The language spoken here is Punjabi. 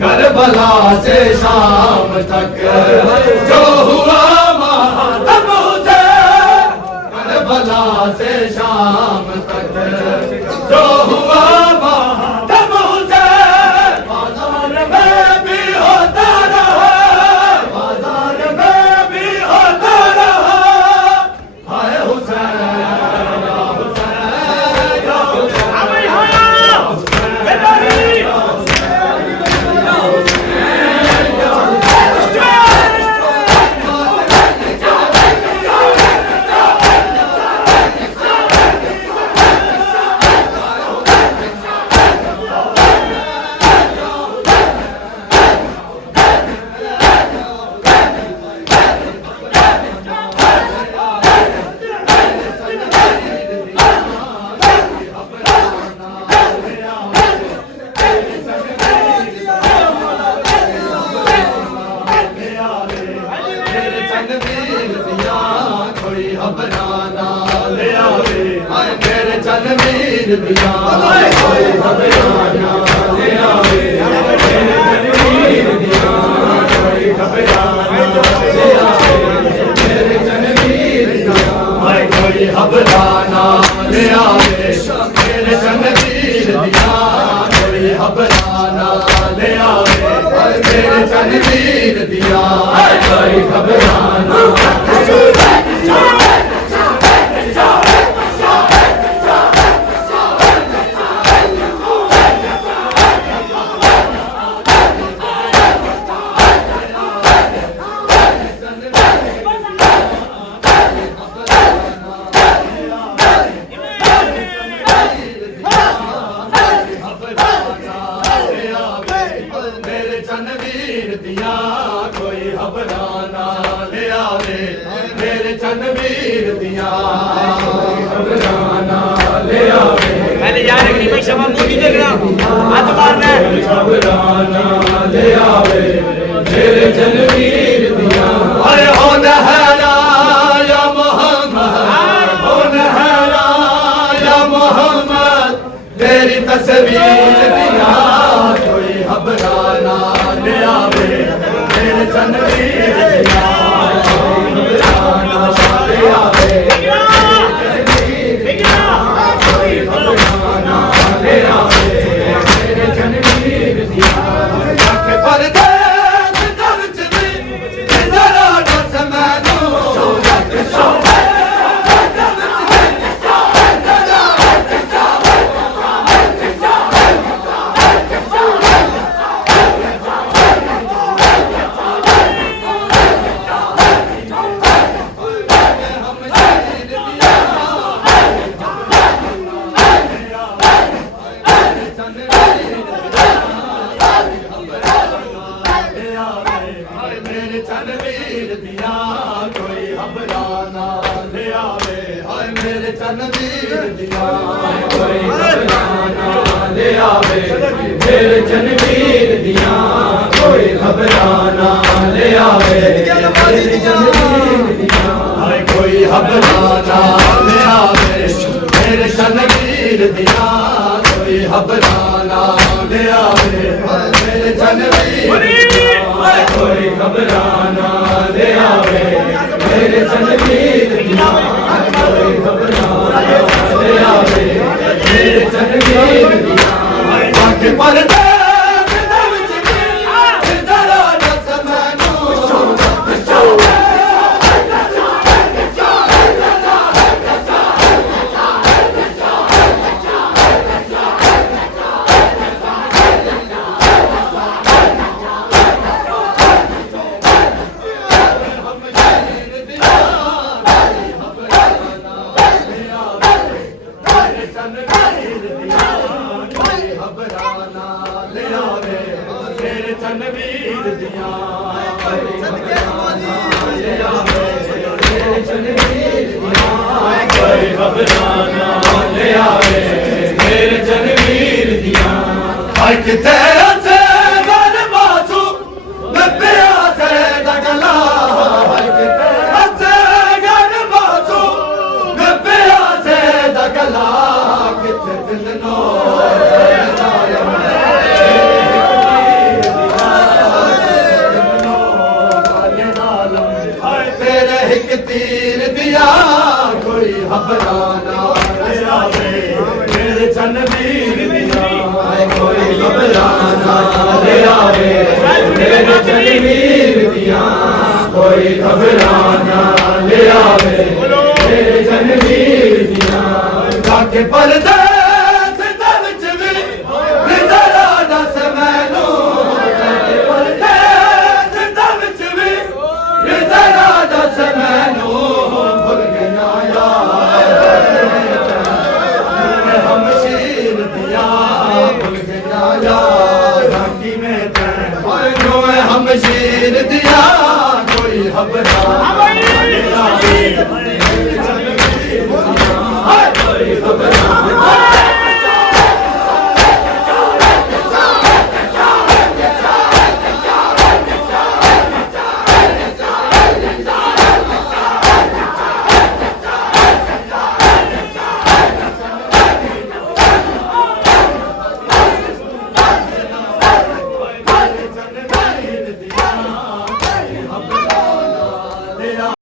کربلا سے شام تک جو ہوا ماتم حسین، کربلا سے شام تک جو ہوا ماتم حسین، بازار میں بھی ہوتا رہا، بازار میں بھی ہوتا رہا، ہائے حسین یا حسین یا تنویر دیا کوئی گھبرانا لے آوے، تنویر دیا کوئی گھبرانا لے آوے، میرے تنویر دیا کوئی گھبرانا لے آوے، میرے تنویر دیا کوئی گھبرانا لے آوے، میرے تنویر دیا کوئی گھبرانا تنویر دیا کوئی گھبرانا لے آوے، میرے تنویر دیا کوئی گھبرانا لے آوے، پہلے یاد رکھنی بھائی شباب مووی دیکھ رہا ہاتھ مارنا ہے، گھبرانا لے آوے، میرے تنویر دیا اے ہو نہرا یا محمد، ہو نہرا یا محمد، تیری تصویر دیا کوئی گھبرانا لے آوے، میرے تنویر ਮੇਰੇ ਚੰਨਵੀਰ ਦੀਆਂ ਕੋਈ ਹਬਰਾ ਨਾ ਲਿਆਵੇ ਹਾਏ ਮੇਰੇ ਚੰਨਵੀਰ ਦੀਆਂ ਕੋਈ ਹਬਰਾ ਨਾ ਲਿਆਵੇ ਮੇਰੇ ਚੰਨਵੀਰ ਦੀਆਂ ਕੋਈ ਹਬਰਾ ਨਾ ਲਿਆਵੇ ਮੇਰੇ ਚੰਨਵੀਰ ਦੀਆਂ ਹਾਏ ਕੋਈ ਹਬਰਾ ਨਾ ਲਿਆਵੇ ਮੇਰੇ ਚੰਨਵੀਰ ਦੀਆਂ ਕੋਈ ਹਬਰਾ ਨਾ ਲਿਆਵੇ ਮੇਰੇ ਚੰਨਵੀਰ ਦੀਆਂ ਕੋਈ ਹਬਰਾ ਨਾ ਲਿਆਵੇ ਮੇਰੇ ਚੰਨਵੀਰ ਦੀਆਂ ਕੋਈ ਹਬਰਾ ਨਾ ਲਿਆਵੇ ਮੇਰੇ ਚੰਨਵੀਰ ਦੀਆਂ ਬਾਕੀ ਪਰਦੇ ਦੇ ਵਿੱਚ ਵੀ ਜ਼ਰਾ ਦੱਸ ਮੈਨੂੰ ਚੰਨਵੀਰ ਦੀਆਂ ਸਦਕੇ ਮੇਰੇ ਚੰਨਵੀਰ ਦੀਆਂ ਕੋਈ ਹਬਰਾ ਨਾ ਲਿਆਵੇ ਮੇਰੇ ਚੰਨਵੀਰ ਦੀਆਂ ਹਾਏ ਕਿਤੇ ਅਸੇ ਗਨ ਮਾਸੂ ਮੈਂ ਪਿਆਸੇ ਦਾ ਗਲਾ ਹਾਏ ਕਿਤੇ ਅਸੇ ਗਨ ਮਾਸੂ ਮੈਂ ਪਿਆਸੇ ਦਾ ਗਲਾ ਕਿਤੇ ਦਿਲ ਨੋ ਇੱਕ ਤੀਰ ਦਿਆ ਕੋਈ ਹਬਰਾ ਨਾ ਲਿਆਵੇ ਮੇਰੇ ਚੰਨਵੀਰ ਦੀਆਂ ਕੋਈ ਹਬਰਾ ਨਾ ਲਿਆਵੇ ਮੇਰੇ ਚੰਨਵੀਰ ਦੀਆਂ ਕੋਈ ਹਬਰਾ ਨਾ ਲਿਆਵੇ ਮੇਰੇ ਚੰਨਵੀਰ ਦੀਆਂ ਕਾਕੇ ਪਰਦੇ ਦੇ ਵਿੱਚ ਵੀ ਜ਼ਰਾ ਦੱਸ ਮੈਨੂੰ ਕਾਕੇ ਪਰਦੇ ਦੇ ਵਿੱਚ ਵੀ ਜ਼ਰਾ ਦੱਸ ਮੈਨੂੰ ਭੁੱਲ ਗਿਆ ਯਾਰ ਹਮਸ਼ੀਰ ਦਿਆ ਭੁੱਲ ਗਿਆ ਯਾਰ ਰਾਖੀ ਮੈਂ ਤੈਨੂੰ ਹਮਸ਼ੀਰ